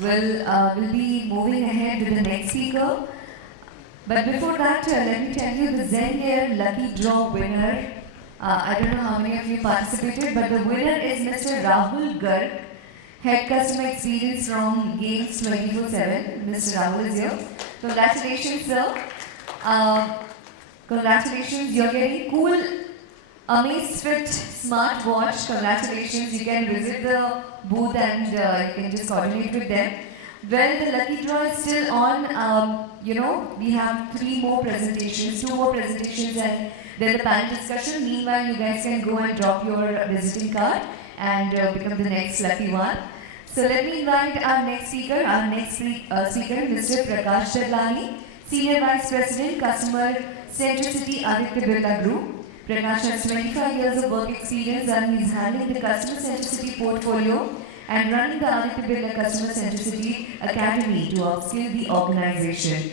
will be moving ahead with the next speaker. But before that, let me tell you the Zen Air Lucky Draw winner. I don't know how many of you participated, but the winner is Mr. Rahul Garg, Head Customer Experience from Games 24/7. Mr. Rahul is here. Congratulations, sir. Uh, Congratulations, you're getting cool Amazfit smartwatch. Congratulations, you can visit the booth and you can just coordinate with them. Well, the lucky draw is still on. We have two more presentations, and then the panel discussion. Meanwhile, you guys can go and drop your visiting card and become the next lucky one. So let me invite our next speaker, Mr. Prakash Chadlani, Senior Vice President, Customer Centricity, Aditya Birla Group. Prakash has 25 years of work experience and he's handling the Customer Centricity portfolio and running the Aditya Birla Customer Centricity Academy to upskill the organization.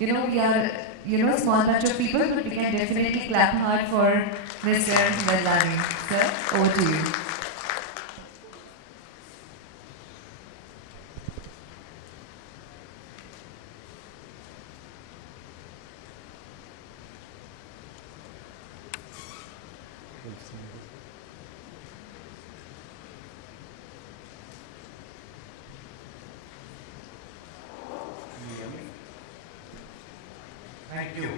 We are, a small bunch of people, but we can definitely clap hard for Mr. Chadlani. Sir, over to you. Thank you.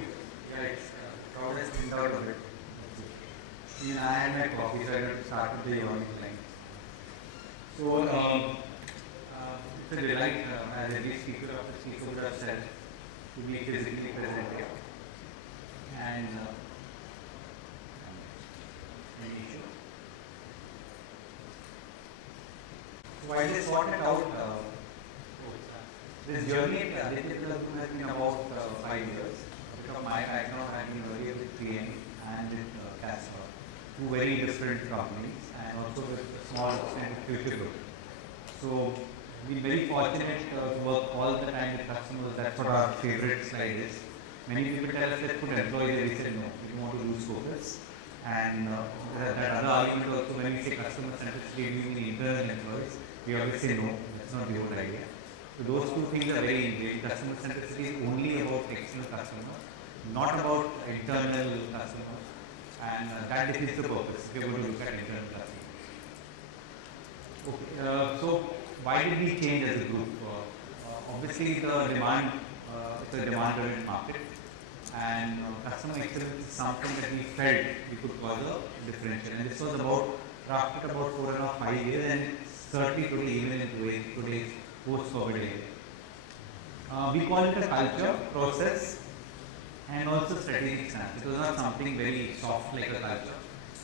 Yeah, it's crowd has thinned out a bit. I had my coffee, so I got to start with the yawning line. So, it's a delight, as every speaker of the speaker would have said, to be physically present here. And so while they sorted out this journey at Aditya Birla Group has been about 5 years. Because my background had been earlier with 3M and with Casper, two very different companies, and also with a small extent of future group. So we're very fortunate to work all the time with customers. That's what our favorite slide is. Many people tell us that put employees, we said no, we don't want to lose focus. And that other argument also, when we say customer centricity, we mean the internal employees, we always say no, that's not the whole idea. So those two things are very important. Customer centricity is only about external customers, not about internal customers, and that defeats the purpose if you're going to look at internal customers. Okay, so why did we change as a group? Obviously, the demand, it's a demand-driven market, and customer excellence is something that we felt we could cause a differential. And this was after about 4.5 years, and certainly today, even in today's post-COVID area. We call it a culture, process, and also strategic stance. It was not something very soft like a culture.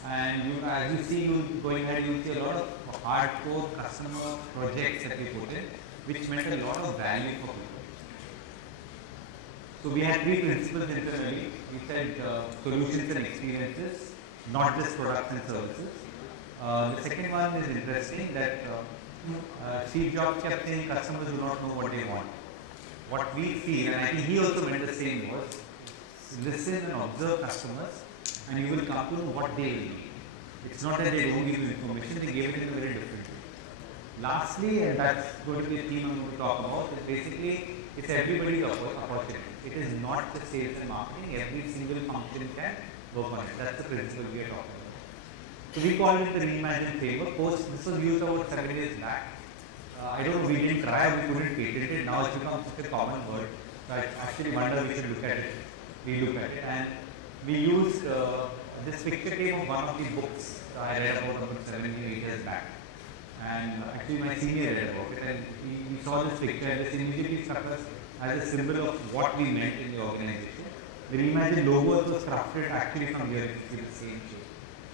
And as you see, going ahead, you see a lot of hardcore customer projects that we put in, which meant a lot of value for people. So we had 3 principles internally. We said solutions and experiences, not just products and services. The second one is interesting that Steve Jobs kept saying customers do not know what they want. What we feel, and I think he also meant the same, was listen and observe customers and you will come to know what they will need. It's not that they don't give you information, they gave it in a very different way. Lastly, and that's going to be a theme I'm going to talk about, is basically it's everybody's opportunity. It is not the sales and marketing, every single function can work on it. That's the principle we are talking about. So we call it the reimagined framework. This was used about 7 years back. I don't know, we didn't try, we couldn't patent it. Now it's become such a common word. So I actually wonder we should look at it. We look at it. And we used this picture came of one of the books I read about 7 or 8 years back. And actually my senior read about it. And we saw this picture and this immediately struck us as a symbol of what we meant in the organization. The reimagined logo was crafted actually from here, it's the same shape.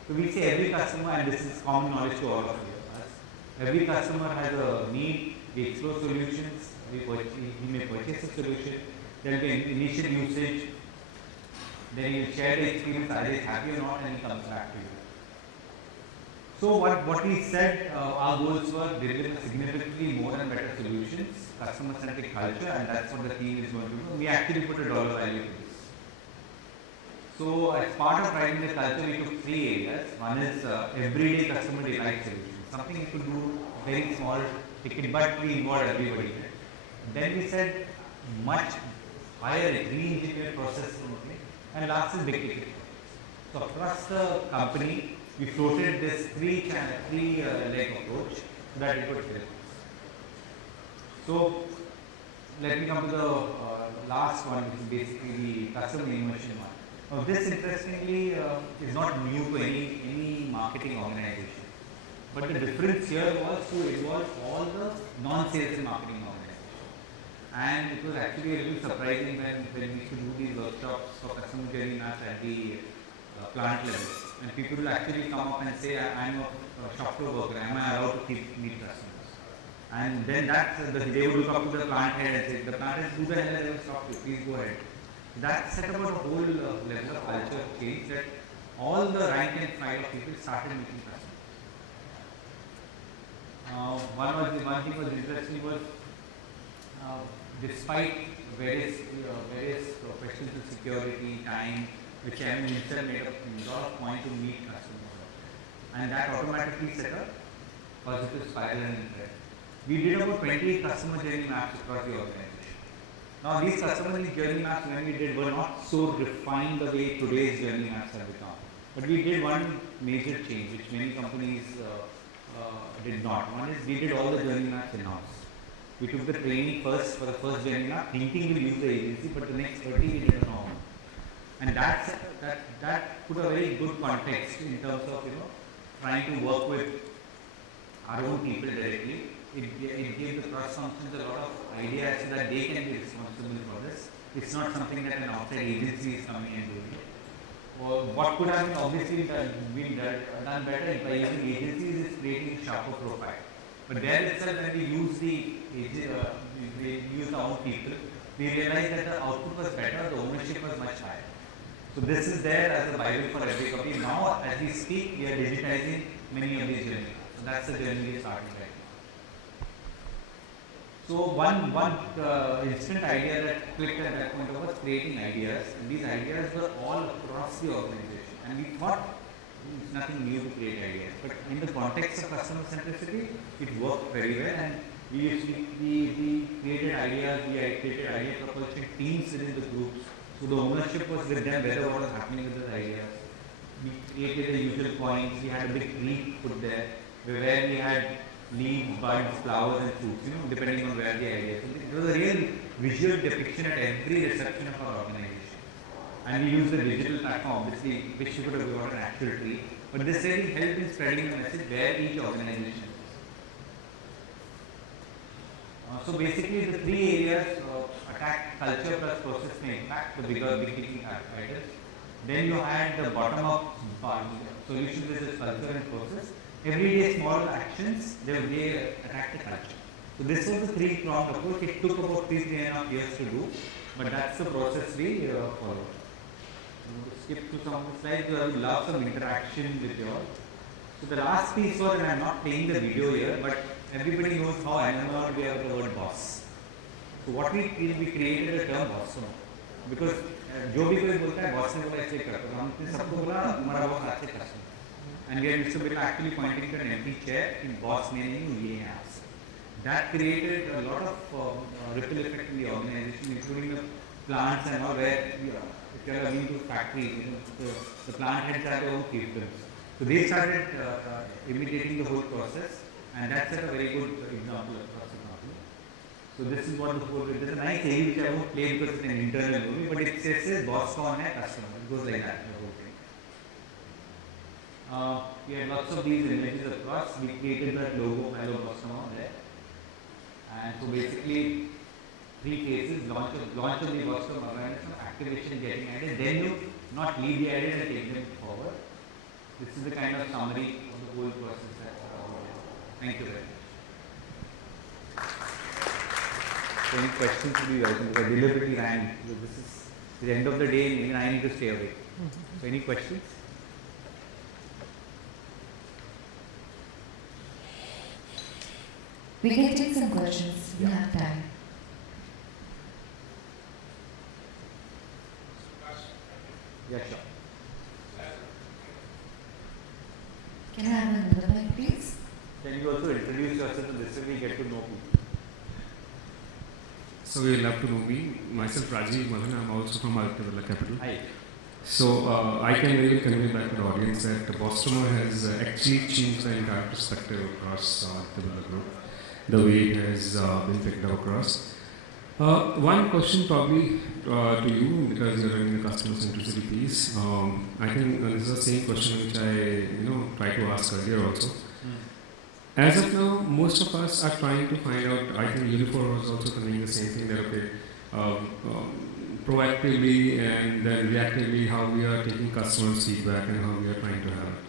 So we say every customer, and this is common knowledge to all of you, every customer has a need, we explore solutions, he may purchase a solution, there will be an initial usage, then he will share the experience, either he's happy or not, and he comes back to you. So what we said, our goals were delivering significantly more and better solutions, customer-centric culture, and that's what the team is going to do. We actually put a dollar value to this. So as part of driving the culture, we took 3 areas. One is everyday customer delight solutions, something you could do very small ticket, but we involved everybody in it. Then we said much higher re-engineered process only, and last is big ticket. So across the company, we floated this three-leg approach so that it would help. So let me come to the last one, which is basically the customer immersion one. Now this interestingly is not new to any marketing organization. But the difference here was to involve all the non-sales and marketing organizations. And it was actually a little surprising when we used to do these workshops for customer journey maps at the plant level. And people will actually come up and say, I'm a shop floor worker, am I allowed to meet customers? And then they would look up to the plant head and say, the plant head, who the hell ever stopped you? Please go ahead. That set about a whole level of culture change that all the rank and file of people started meeting customers. One thing was interesting was despite various questions of security, time, the chairman himself made a lot of point to meet customers, and that automatically set a positive spiral and trend. We did about 28 customer journey maps across the organization. Now these customer journey maps when we did were not so refined the way today's journey maps have become. But we did one major change which many companies did not. One is we did all the journey maps in-house. We took the training first for the first journey map, thinking we'll use the agency, but the next 30 we did it on. And that put a very good context in terms of trying to work with our own people directly. It gave the cross functions a lot of idea so that they can be responsible for this. It's not something that an outside agency is coming and doing it. Or what could have been obviously been done better by using agencies is creating a sharper profile. But there itself, when we use our own people, we realized that the output was better, the ownership was much higher. So this is there as a Bible for every company. Now, as we speak, we are digitizing many of these journeys. So that's the journey we are starting right now. So one instant idea that clicked at that point was creating ideas, and these ideas were all across the organization. And we thought it's nothing new to create ideas, but in the context of customer centricity, it worked very well. And we created ideas, we created idea propulsion teams within the groups. So the ownership was with them, whether what was happening with those ideas. We created the usual points. We had a big tree put there, where we had leaves, buds, flowers and fruits, depending on where the idea is. So it was a real visual depiction at every reception of our organization. And we used the digital platform, obviously, which we could have got an actual tree. But this really helped in spreading the message where each organization is. So basically, the three areas attack culture plus process may impact the big thinking items. Then you had the bottom-up solution versus culture and process. Everyday small actions, they attack the culture. So this was the three-pronged approach. It took about 3.5 years to do, but that's the process we followed. Skip to some of the slides. I would love some interaction with you all. So the last piece was, and I'm not playing the video here, but everybody knows how enamored we are with the word boss. So what we created a term boss because जो भी कोई बोलता है boss ने बोला ऐसे कर, तो हमने सबको बोला हमारा boss ऐसे कर सकता है. And we had Mr. Bill actually pointing to an empty chair in boss meaning ये है आपसे. That created a lot of ripple effect in the organization, including the plants and all where if you are going to factories, the plant heads have their own fiefdoms. So they started imitating the whole process, and that's a very good example across the company. So this is what the whole, there's a nice area which I won't play because it's an internal movie, but it says boss con hai customer. It goes like that, the whole thing. We had lots of these images across. We created that logo, hello customer there. And so basically, 3 phases, launch of the customer awareness, activation, getting added, then you not leave the idea and take them forward. This is the kind of summary of the whole process. Thank you very much. So any questions will be welcome because I deliberately ran. This is the end of the day, even I need to stay awake. So any questions? We can take some questions. We have time. Yeah, sure. Can I have another mic, please? Yeah, can you also introduce yourself and this way we get to know people? So we love to know me. Myself, Rajiv Mahan. I'm also from Aditya Capital. Hi. So I can really convey back to the audience that the Boston has actually changed the entire perspective across the group, the way it has been picked up across. One question probably to you, because you're running the customer centricity piece. I think this is the same question which I tried to ask earlier also. As of now, most of us are trying to find out. I think Unifor was also doing the same thing. That okay, proactively and then reactively, how we are taking customers' feedback and how we are trying to have it.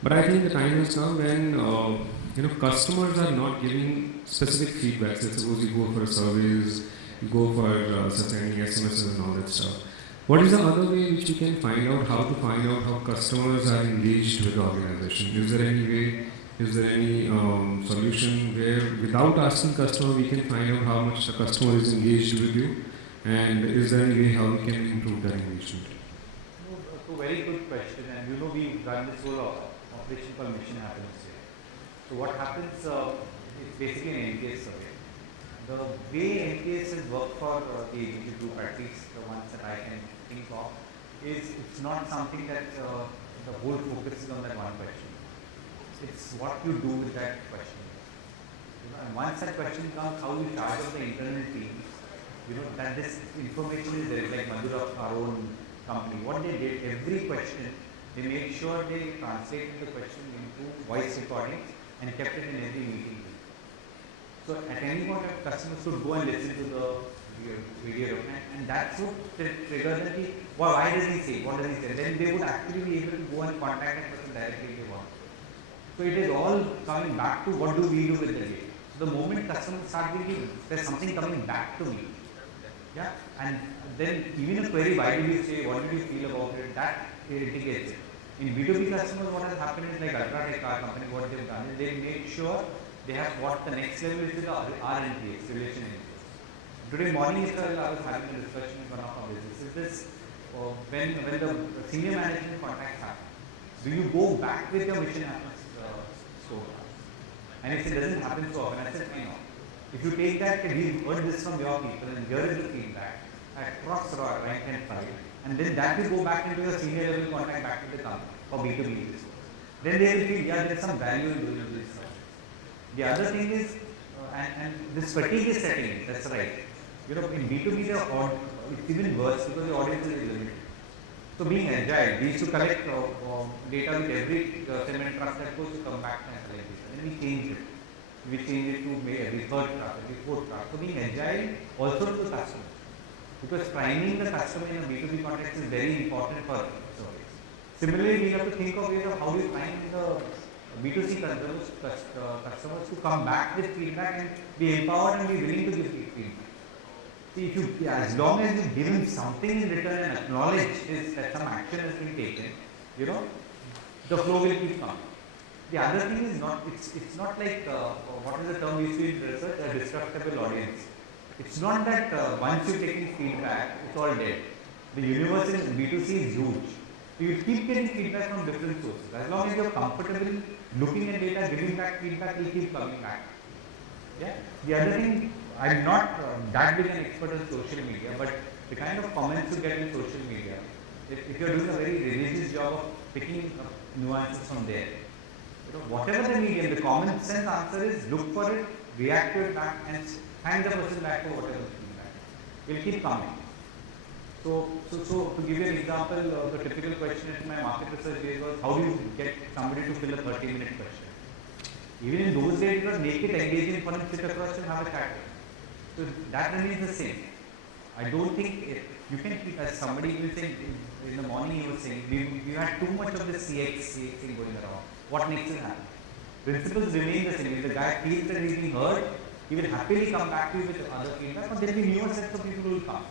But I think the time has come when customers are not giving specific feedback. So suppose you go for a service, you go for sending SMSs and all that stuff. What is the other way which you can find out how to find out how customers are engaged with the organization? Is there any way? Is there any solution where, without asking customer, we can find out how much the customer is engaged with you? And is there any way how we can improve that engagement? So very good question, and we run this whole operation called Mission Happiness here. So what happens, it's basically an NPS survey. The way NPS has worked for the agency group, at least the ones that I can think of, is it's not something that the whole focus is on that one question. It's what you do with that question. And once that question comes, how you charge of the internal teams, that this information is there, like Madhura, our own company. What they did, every question, they made sure they translated the question into voice recordings and kept it in every meeting. So at any point, customers could go and listen to the video, and that's what triggered them. Why does he say? What does he say? Then they would actually be able to go and contact that person directly if they want. So it is all coming back to what do we do with the data. So the moment customers start thinking, there's something coming back to me. Yeah, and then even a query, why did you say, what did you feel about it, that indicates it. In B2B customers, what has happened is like Ultratech car company, what they've done is they made sure they have what the next level is with the RNPS, relation NPS. Today morning, I was having a discussion with one of our businesses. When the senior management contacts happen, do you go back with your mission happens so? And if it doesn't happen so often, I said, why not? If you take that, we've heard this from your people, and here is the feedback across rank and file, and then that will go back into your senior level contact back to the company for B2B. Then they will feel, yeah, there is some value in doing this. The other thing is, and this fatigue is setting in, that's right. In B2B, it's even worse because the audience is limited. So being agile, we used to collect data with every cement truck that goes to come back and collect data. Then we changed it. We changed it to every third truck, every fourth truck. So being agile also to the customer. Because priming the customer in a B2B context is very important for service. Similarly, we have to think of ways of how we find the B2C customers to come back with feedback and be empowered and be willing to give feedback. See, as long as you give him something in return and acknowledge that some action has been taken, the flow will keep coming. The other thing is it's not like, what is the term we use in research, a destructible audience. It's not that once you're taking feedback, it's all dead. The universe in B2C is huge. So you keep getting feedback from different sources. As long as you're comfortable looking at data, giving back feedback, will keep coming back. Yeah. The other thing, I'm not that big an expert in social media, but the kind of comments you get in social media, if you're doing a very religious job of picking up nuances from there, whatever the medium, the common sense answer is look for it, react to it back, and thank the person back for whatever feedback. Will keep coming. So to give you an example, the typical question in my market research days was, how do you get somebody to fill a 30-minute question? Even in those days, it was make it engaging for them to sit across and have a chat. So that remains the same. I don't think you can keep, as somebody will say in the morning, he was saying, we had too much of the CX thing going around. What makes it happen? Principles remain the same. If the guy feels that he's being heard, he will happily come back to you with other feedback, but there will be newer sets of people who will come.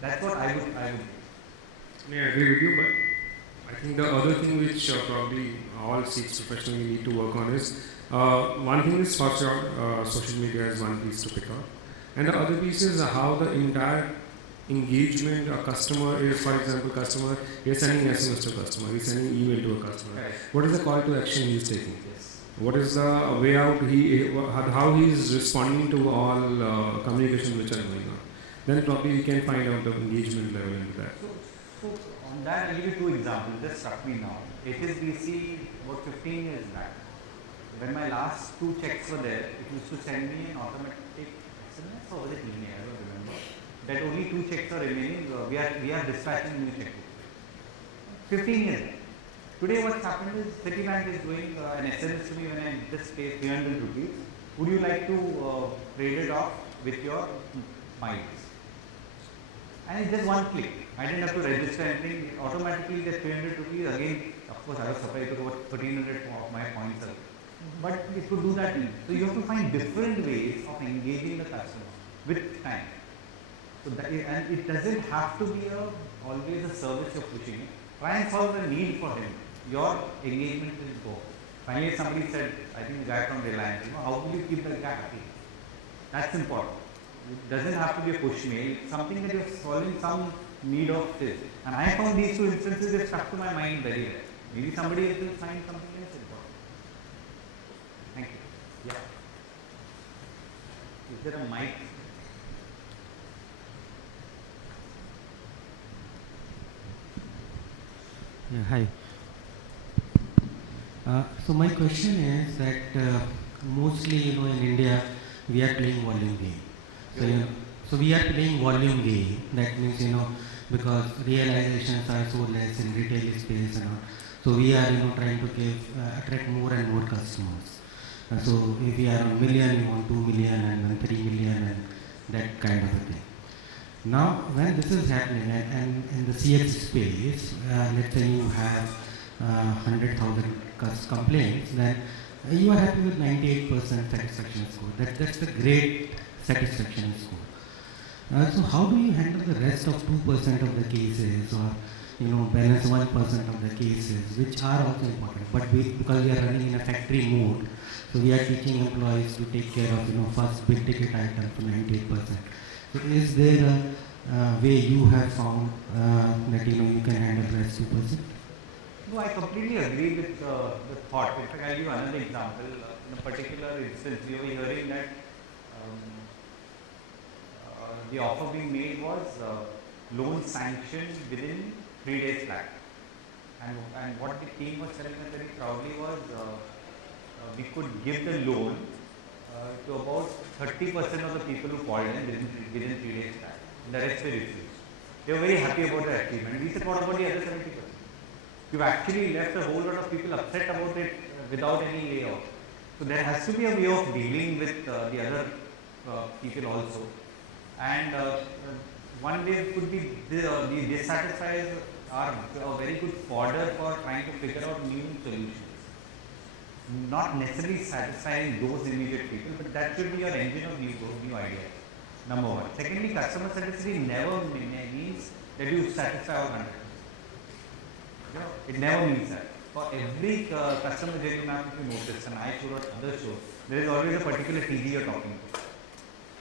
That's what I would do. Yeah, I agree with you, but I think the other thing which probably all CX professionals need to work on is, one thing is for sure, social media is one piece to pick up. And the other piece is how the entire engagement a customer is, for example, we are sending SMS to a customer, we are sending email to a customer. Right. What is the call to action he is taking? Yes. what is the way out, how he is responding to all communication which are going on. Then probably we can find out the engagement level into that. So on that, I'll give you two examples. Just struck me now. HSBC about 15 years back, when my last two checks were there, it used to send me an automatic SMS or was it email? I don't remember. That only two checks are remaining. We are dispatching new checks. 15 years. Today what's happened is Citibank is doing an SMS to me when I just pay 300 rupees. Would you like to trade it off with your miles? And it's just one click. I didn't have to register anything. Automatically the 300 rupees again, of course I was surprised to go 1300 of my points. But it could do that. So you have to find different ways of engaging the customer with time. So that is, and it doesn't have to be always a service you're pushing. Try and solve the need for him. Your engagement will go. Finally somebody said, I think the guy from Reliance, how will you keep the guy happy? That's important. It doesn't have to be a push mail. It's something that you're solving some need of this. And I found these two instances that stuck to my mind very well. Maybe somebody else will find something else important. Thank you. Yeah. Is there a mic? Yeah, hi. So my question is that mostly, in India, we are playing volume game. So we are playing volume game. That means, because realizations are so less in retail space, so we are, trying to attract more and more customers. So if we are on million, we want 2 million and then 3 million and that kind of a thing. Now, when this is happening and in the CX space, let's say you have 100,000 complaints, then you are happy with 98% satisfaction score. That's a great satisfaction score. So how do you handle the rest of 2% of the cases, or balance 1% of the cases, which are also important, but because we are running in a factory mode, so we are teaching employees to take care of first big ticket item to 98%. So is there a way you have found that you can handle the rest 2%? No, I completely agree with the thought. In fact, I'll give you another example. In a particular instance, we were hearing that the offer being made was loan sanctioned within 3 days flat. And what the team was telling us very proudly was we could give the loan to about 30% of the people who called in within 3 days flat. The rest were refused. They were very happy about the achievement. And we said, what about the other 70%? You've actually left a whole lot of people upset about it without any layoff. So there has to be a way of dealing with the other people also. And one way could be the dissatisfied are a very good fodder for trying to figure out new solutions. Not necessarily satisfying those immediate people, but that should be your engine of new ideas. Number one. Secondly, customer satisfaction never means that you satisfy all 100%. It never means that. For every customer journey map, if you notice, and I showed or others show, there is always a particular TG you're talking to.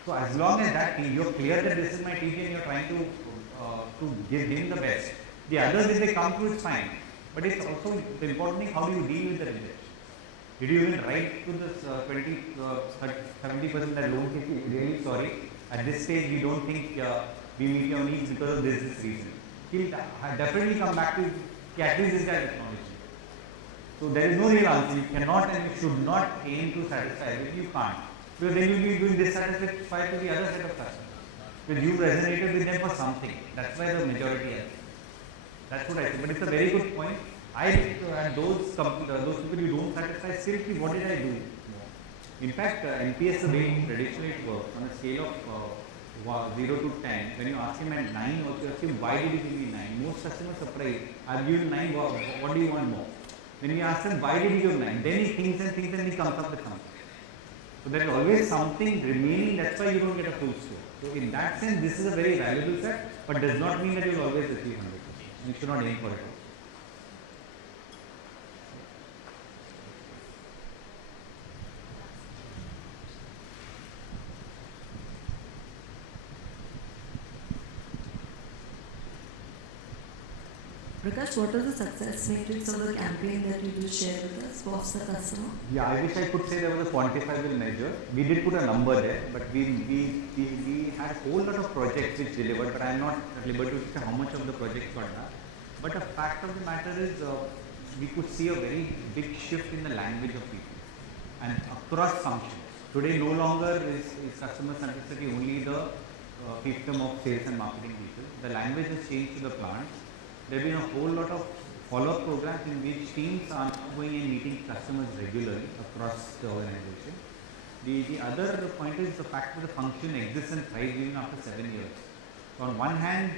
So as long as that you're clear that this is my TG and you're trying to give him the best. The others, if they come through, it's fine. But it's also the important thing, how do you deal with the rejection? Did you even write to this 70% that loan case, really sorry, at this stage we don't think we meet your needs because of this reason. He'll definitely come back to at least this guy acknowledged. So there is no real answer. You cannot and you should not aim to satisfy everything. You can't. Because then you'll be doing dissatisfied to the other set of customers. Because you resonated with them for something. That's why the majority is. That's what I think. But it's a very good point. And those people you don't satisfy, seriously, what did I do? In fact, NPS, the way traditionally it works, on a scale of 0 to 10, when you ask him at 9, also ask him, why did you give me 9? Most customers are surprised. I've given 9, what do you want more? When you ask him, why did you give 9? Then he thinks and he comes up with something. So there is always something remaining, that's why you don't get a full score. So in that sense, this is a very valuable set, but does not mean that you will always achieve 100%. You should not aim for it. Prakash, what was the success matrix of the campaign that you do share with us? What's the customer? Yeah, I wish I could say there was a quantifiable measure. We did put a number there, but we had a whole lot of projects which delivered, but I am not at liberty to say how much of the projects got done. But the fact of the matter is, we could see a very big shift in the language of people and across functions. Today, no longer is customer centricity only the fiefdom of sales and marketing people. The language has changed to the plants. There have been a whole lot of follow-up programs in which teams are going and meeting customers regularly across the organization. The other point is the fact that the function exists and thrives even after 7 years. So on one hand,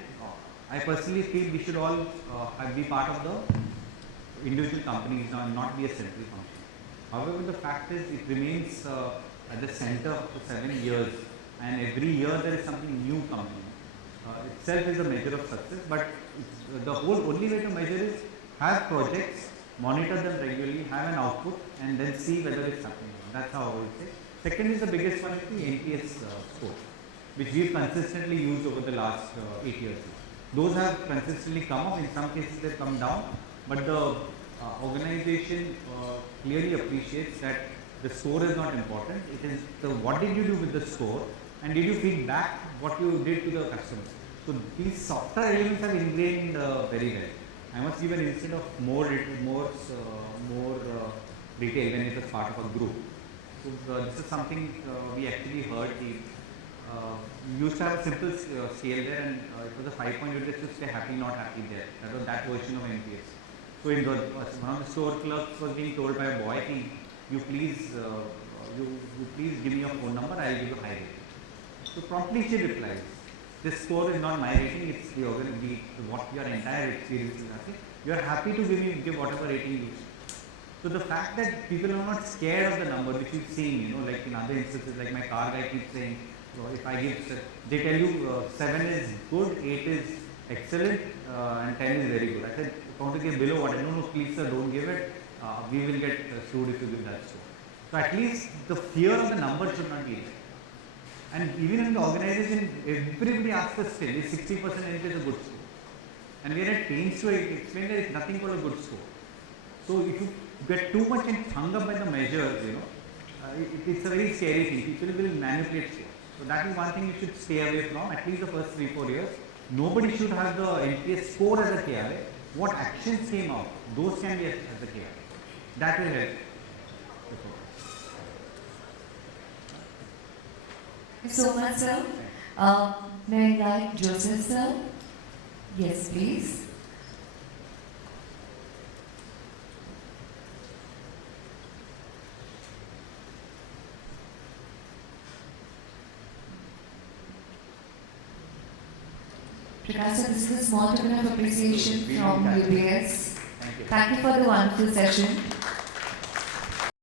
I personally feel we should all be part of the individual companies now and not be a central function. However, the fact is it remains at the center for 7 years, and every year there is something new coming. Itself is a measure of success, but the only way to measure is have projects, monitor them regularly, have an output, and then see whether it's happening. That's how I would say. Second is the biggest one is the NPS score, which we've consistently used over the last 8 years. Those have consistently come up. In some cases they've come down, but the organization clearly appreciates that the score is not important. It is the what did you do with the score, and did you feed back what you did to the customer. So these softer elements are ingrained very well. I must give an instead of more retail when it is part of a group. So this is something we actually heard. We used to have a simple scale there, and it was a 5-point. You just say happy, not happy there. That was that version of NPS. So in one of the store clerks was being told by a boy, you please give me your phone number. I will give you a high rating. So promptly she replies, this score is not my rating, it's what your entire experience is. You are happy to give whatever rating you wish. So the fact that people are not scared of the number, which you've seen, like in other instances, like my car guy keeps saying, if I give, they tell you 7 is good, 8 is excellent, and 10 is very good. I said, if I want to give below what I don't know, please sir, don't give it. We will get sued if you give that score. So at least the fear of the number should not be there. And even in the organization, everybody asks us still, is 60% NPS a good score? And we are at pains to explain that it's nothing but a good score. So if you get too much hung up by the measures, it's a very scary thing. People will manipulate scores. So that is one thing you should stay away from, at least the first 3-4 years. Nobody should have the NPS score as a KRA. What actions came out, those can be as a KRA. That will help. Thank you so much, sir. May I invite Joseph, sir? Yes, please. Prakash, sir, this is a small token of appreciation from UBS. Thank you. Thank you for the wonderful session.